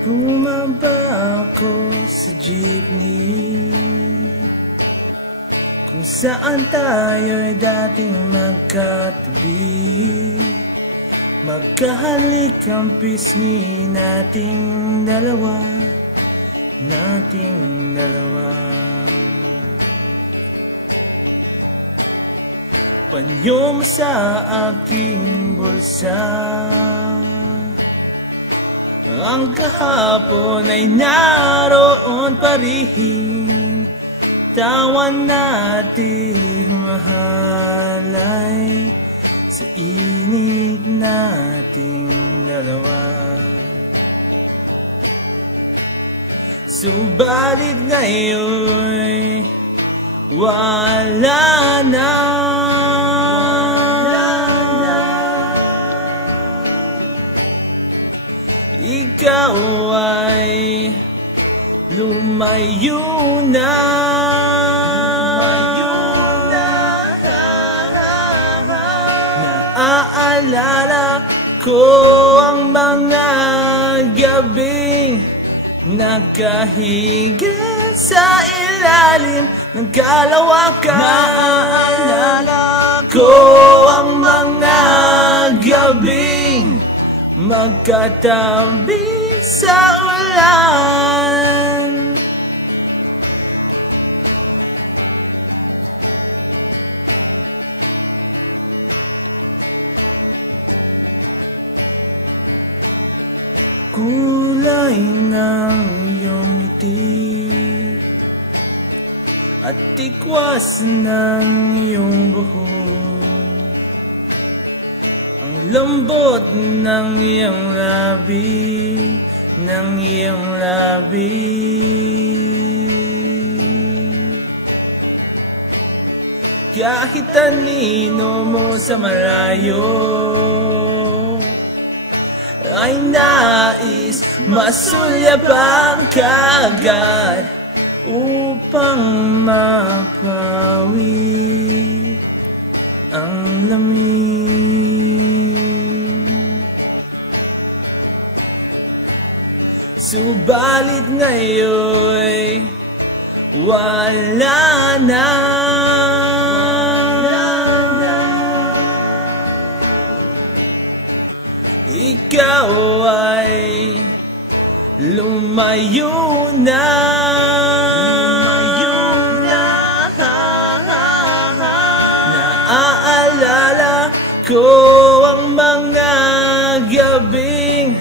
Bumaba ako sa jeepney kung saan tayo'y dating magkatabi. Magkahalik ang pisngi nating dalawa, nating dalawa. Panyo mo sa aking bulsa, ang kahapon ay naroon pa rin. Tawan nating mahalay sa init nating dalawa. Subalit ngayon wala na. Ikaw ay lumayo na. Naaalala ko ang mga gabing nakahiga sa ilalim ng kalawakan. Naaalala ko ang mga gabing magkatabi sa ulan. Kulay ng iyong ngiti at tikwas ng iyong buhok, ang lambot ng iyong labi, ng iyong labi. Kahit anino mo sa malayo ay nais masulyapan kaagad upang mapawi ang lamig. Subalit ngayon wala na. Ikaw ay lumayo na. Naaalala ko ang mga gabing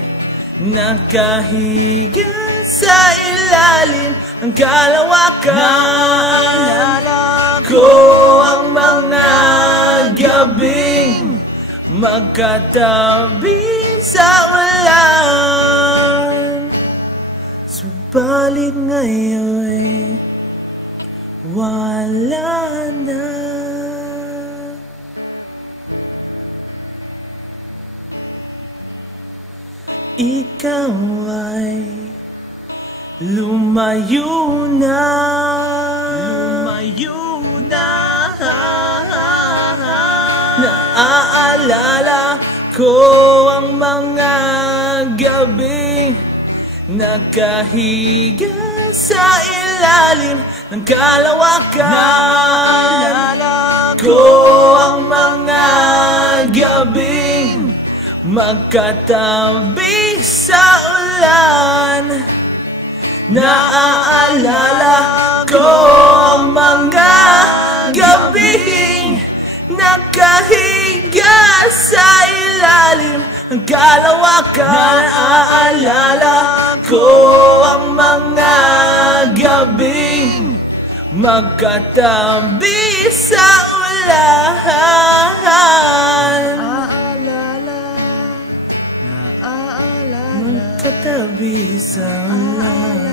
nakahiga sa ilalim ng kalawakan. Naaalala ko ang mga gabing magkatabi sa ulan. Subalit ngayon wala na. Ikaw ay lumayo na. Lumayo na. Naaalala ko ang mga gabing nakahiga sa ilalim ng kalawakan. Naaalala ko ang mga gabing magkatabi sa ulan. Naaalala ko ang mga gabing nakahiga sa ilalim ng kalawakan. Naaalala ko ang mga gabing magkatabi sa ulan. Naaalala magkatabi sa ulan.